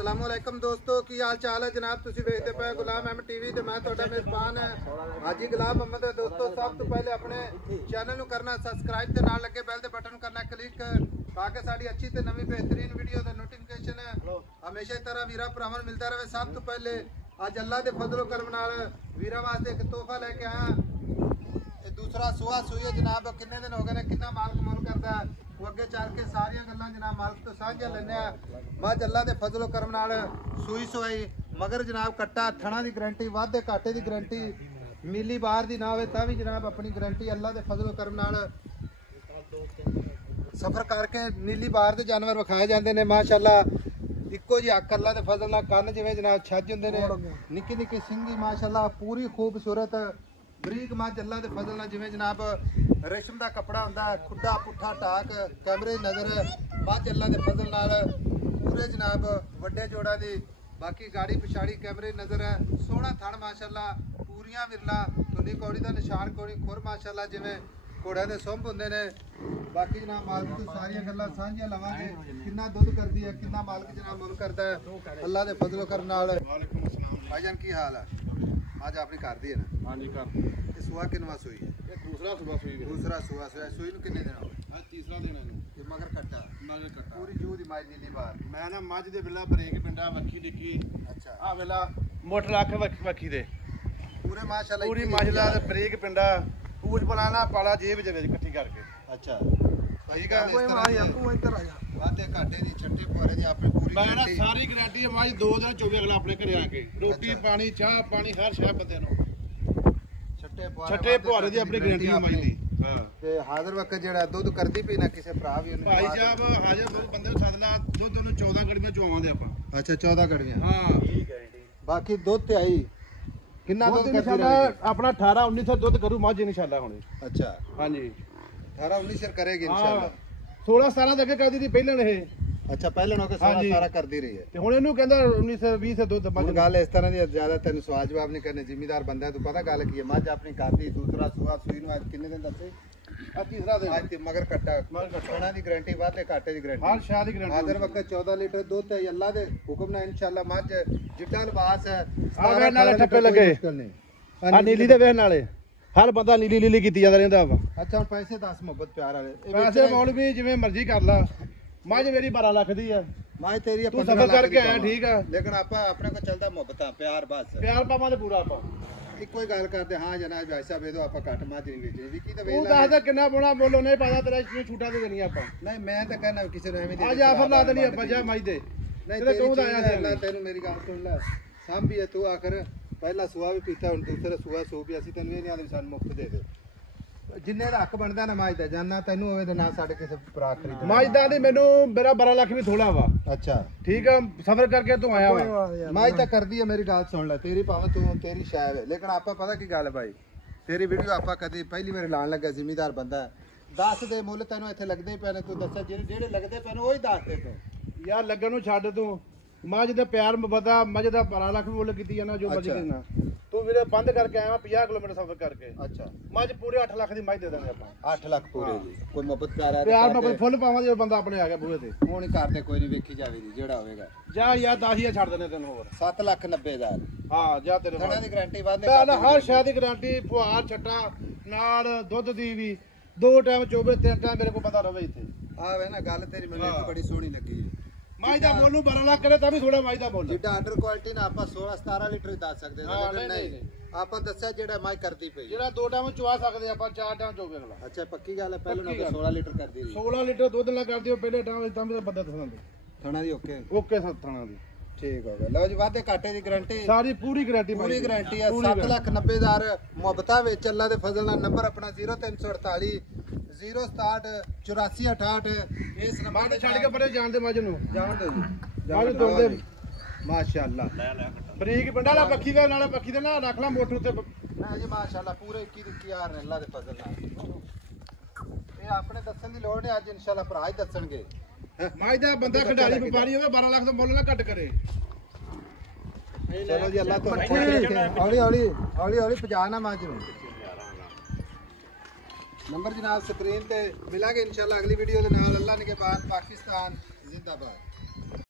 अस्सलामुअलैकुम दोस्तों की हाल चाल है जनाब। तुसी देखते पे गुलाम अहमद टीवी ते मैं ਤੁਹਾਡਾ मेजबान हाजी गुलाम अहमद है। दोस्तों सब तो पहले अपने चैनल ਨੂੰ करना सब्सक्राइब ਤੇ ਨਾਲ ਲੱਗੇ ਬੈਲ ਦੇ ਬਟਨ ਨੂੰ ਕਰਨਾ ਕਲਿੱਕ ਤਾਂ ਕਿ ਸਾਡੀ ਅੱਛੀ ਤੇ ਨਵੀਂ ਬਿਹਤਰੀਨ ਵੀਡੀਓ ਦਾ ਨੋਟੀਫਿਕੇਸ਼ਨ ਹਮੇਸ਼ਾ ਇਸ ਤਰ੍ਹਾਂ ਵੀਰਾਂ ਭਰਾਵਾਂ ਨੂੰ ਮਿਲਦਾ ਰਹੇ। ਸਭ ਤੋਂ ਪਹਿਲੇ ਅੱਜ ਅੱਲਾਹ ਦੇ ਫਜ਼ਲ ਕਰਮ ਨਾਲ ਵੀਰਾਂ ਵਾਸਤੇ ਇੱਕ ਤੋਹਫਾ ਲੈ ਕੇ ਆਇਆ। ਇਹ ਦੂਸਰਾ ਸੁਆ ਸੂਈ ਹੈ ਜਨਾਬ। ਕਿੰਨੇ ਦਿਨ ਹੋ ਗਏ ਨੇ, ਕਿੰਨਾ ਮਾਲਕ ਮੁੱਲ ਕਰਦਾ वो अगे चल के सारिया गल्लां जनाब मालक तो साझा लेने मझ अल्लाह के फजलो करम नाल सूई सुई मगर जनाब कट्टा थणा की गारंटी वाधे घाटे की गारंटी नीली बाहर की ना हो भी जनाब अपनी गारंटी अल्लाह के फजलो करम नाल सफर करके नीली बाहर के जानवर विखाए जाते हैं। माशाअल्लाह इक्को जी अख अल्लाह के फजल नाल कन्न जिवें जनाब छज हुंदे ने, निक्की निक्की सिंगी माशाअल्लाह पूरी खूबसूरत बरीक मझ अल्लाह के फजल नाल जिवें जनाब रेशम का कपड़ा होंदा खुदा पुठा टाक कैमरे नज़र मझ अल्लाह के फजल नाल पूरे जनाब वड्डे जोड़ा दी बाकी गाड़ी पिछाड़ी कैमरे नज़र है। सोहना थण माशाअल्लाह पूरियां विरला धुनी कौड़ी का निशान कौड़ी खुर माशाअल्लाह जिवें घोड़े के सुंभ होंदे ने। बाकी जनाब मालक तो सारिया गल्लां सांझियां लवांगे कितना दुध करदी है कितना मालक जनाब मुल करदा है अल्लाह के फजल करम नाल। भाईजान की हाल है? आज आपने कर दी है ना? हाँ जी कर। सुआ किनवा सूई है? दूसरा सुबह सूई। दूसरा सुबह सूई सूई नु कितने दिन हो गए? आज तीसरा दिन है ये मगर कट्टा पूरी जू दी माई नीली बार मैं ना मझ दे वेला ब्रेक पिंडा वक्खी डिक्की। अच्छा आ वेला मोटर रख वक्खी दे पूरे माशाअल्लाह पूरी माजला ते ब्रेक पिंडा पूज बनाना पाला जेब जरे इकट्ठी करके। अच्छा ठीक है कोई मारी तू इधर आ जा वादे घाटे दी छट्टे पोरे दी आपने पूरी मैं ना सारी गारंटी है माई 2 दिन 24 अगला अपने घरे आके रोटी पानी चाह पानी हर शय बंदे नु छट्टे पोरे दी अपनी गारंटी है माई दी। हां ते हाजिर वक्त जेड़ा दुध करदी पई ना किसे भरा भी भाई साहब हाजिर बंदे नु सदना दुध नु 14 गड़ियां चोवां दे आपा। अच्छा 14 गड़ियां हां ठीक है बाकी दुध ते आई कितना दुध इंशाल्लाह अपना 18 19 दुध करू मझ इंशाल्लाह हुणे। अच्छा हां जी 18 19 शेर करेगी इंशाल्लाह 16 17 तक कर दी थी पहले ने। अच्छा पहले नो के 16 17 कर दी रही है ते हुण इनु कहंदा 19 20 से दुध मझ गल इस तरह दी ज्यादा तैनू सवाल जवाब नहीं करने जिम्मेदार बंदा तू पता गल की है मझ अपनी काती दूसरा सुआ सूई नु आज किन्ने दिन दसे आ तीसरा दिन आज ते मगर कट्टा खाना दी गारंटी वादे काटे दी गारंटी हर शाह दी गारंटी हाजिर वक्त 14 लीटर दूध है अल्लाह दे हुक्म ना इंशाल्लाह मझ जिड्डा लिबास है आ नाले ठप्पे लगे आ नीली दे वे नाले हर बंदा नीली नीली कीती जांदा रहंदा वा। अच्छा पैसे 10 मोहब्बत प्यार वाले पैसे मौल भी जिवें मर्जी कर ला मझ मेरी 12 लाख दी है मझ तेरी 15 लाख करके आया ठीक है लेकिन आपा अपने को चलदा मोहब्बत प्यार बस प्यार पावां ते पूरा आपा इक्को ही गल करदे। हां जनाब भाई साहब दो आपा घट मझ नहीं बेचनी विकी ते वेला तू दस किन्ना बोला बोलो नहीं पता तेरा इसमें छूटा दे देनी आपा नहीं मैं तो कहना किसी ने एवें आज ऑफर ला देनी आपा जा मझ दे नहीं तेरे कहूं दा आया अल्लाह तेनू मेरी गल सुन ले सांभी है तू आखिर पहला सुआ भी पीता हुण दूसरा सुआ सो भी असि तेनू नहीं आंदे सन मुफ्त दे दे जिन्ने दा हक बनदा ना मझ दा जाना तेनू होवे ते ना साडे किसे भरा खरीद मझ दा ते मेनू मेरा 12 लाख भी थोड़ा वा। अच्छा ठीक है सफर करके तू आया वा मझ ता कर दी है मेरी गल सुन ले तेरी भावे तू तेरी शाय है लेकिन आपा पता की गल है भाई तेरी वीडियो आपा कदी पहली बार लाण लगा जिम्मेदार बंदा 10 दे मुੱਲ तेनू इत्थे लगदे ही पैने तू दस्सा जेड़े लगदे पैने ओही दस दे तू यार लगन नु छੱਡ तू मझ दे प्यार मुहब्बत मझ दा 12 लाख मुੱਲ कीती जाना जो मर्जी करना तू वीरे बंद करके आया 50 किलोमीटर सफर करके। अच्छा मझ पूरे 8 लाख दी मझ दे देंगे अपन 8 लाख पूरे जी कोई मोहब्बत प्यार मोहब्बत फुੱਲ पावां जो बंदा अपने आ गया बूहे ते हुण करदे कोई नहीं वेखी जावे जी जेड़ा होवेगा जा यार 10000 छੱਡ देने तैनू होर 7,90,000। हां जा तेरे थणा दी गारंटी वादे मैं हर शय दी गारंटी फुहार छट्टा नाल दुध दी भी 2 टाइम 24 3 टाइम मेरे को पता रवे इत्थे आवे ना गल तेरी मैनू बड़ी सोहनी लगी मझ दा मुੱਲ ਨੂੰ 12 ਲੱਖ करे ਤਾਂ ਵੀ ਥੋੜਾ ਮਝ ਦਾ ਮੁੱਲ ਜਿੱਡਾ ਅੰਡਰ ਕੁਆਲਿਟੀ ਨਾ ਆਪਾਂ 16 17 ਲੀਟਰ ਹੀ ਦੱਸ ਸਕਦੇ ਹਾਂ ਨਹੀਂ ਆਪਾਂ ਦੱਸਿਆ ਜਿਹੜਾ ਮਝ ਕਰਦੀ ਪਈ ਜਿਹੜਾ 2 ਟਾਈਮ ਚਵਾ ਸਕਦੇ ਆਪਾਂ 4 ਟਾਈਮ ਚੋਵੇ ਅਗਲਾ। ਅੱਛਾ ਪੱਕੀ ਗੱਲ ਹੈ ਪਹਿਲਾਂ ਨਾ 16 ਲੀਟਰ ਕਰਦੀ ਰਹੀ 16 ਲੀਟਰ ਦੁੱਧ ਨਾ ਕਰਦੀ ਉਹ ਪਹਿਲੇ ਟਾਈਮ ਤਾਂ ਵੀ ਬੰਦਾ ਦੱਸਣਾ ਥਣਾ ਦੀ ਓਕੇ ਓਕੇ ਥਣਾ ਦੀ ठीक हो गया। लो जी वादे घाटे की गारंटी सारी पूरी गारंटी है 7,90,000 मुहब्बता विच अल्लाह दे फजल नाल। नंबर अपना 0348 067 8468 इस नंबर ते छड़ के परे जान दे मझ नु जान दो जी जान दो दे माशाअल्लाह बरीक पिंडा ला पक्खी दे नाल पक्खी दे ना रख ला मोटर ते ना जी माशाअल्लाह पूरे 21,000 ने अल्लाह दे फजल नाल। ये अपने दसन दी लोड़ नहीं आज इंशाअल्लाह भरा ही दसणगे मझ दा बंदा खिडारी व्यापारी होवे 12 लाख दा मुੱਲ ना घट करे। चलो जी अल्लाह तो हौली हौली हौली हौली पजा ना मझ नूं नंबर जनाब स्क्रीन ते मिलांगे इंशाअल्लाह अगली वीडियो दे नाल। अल्लाह ने के बाद पाकिस्तान जिंदाबाद।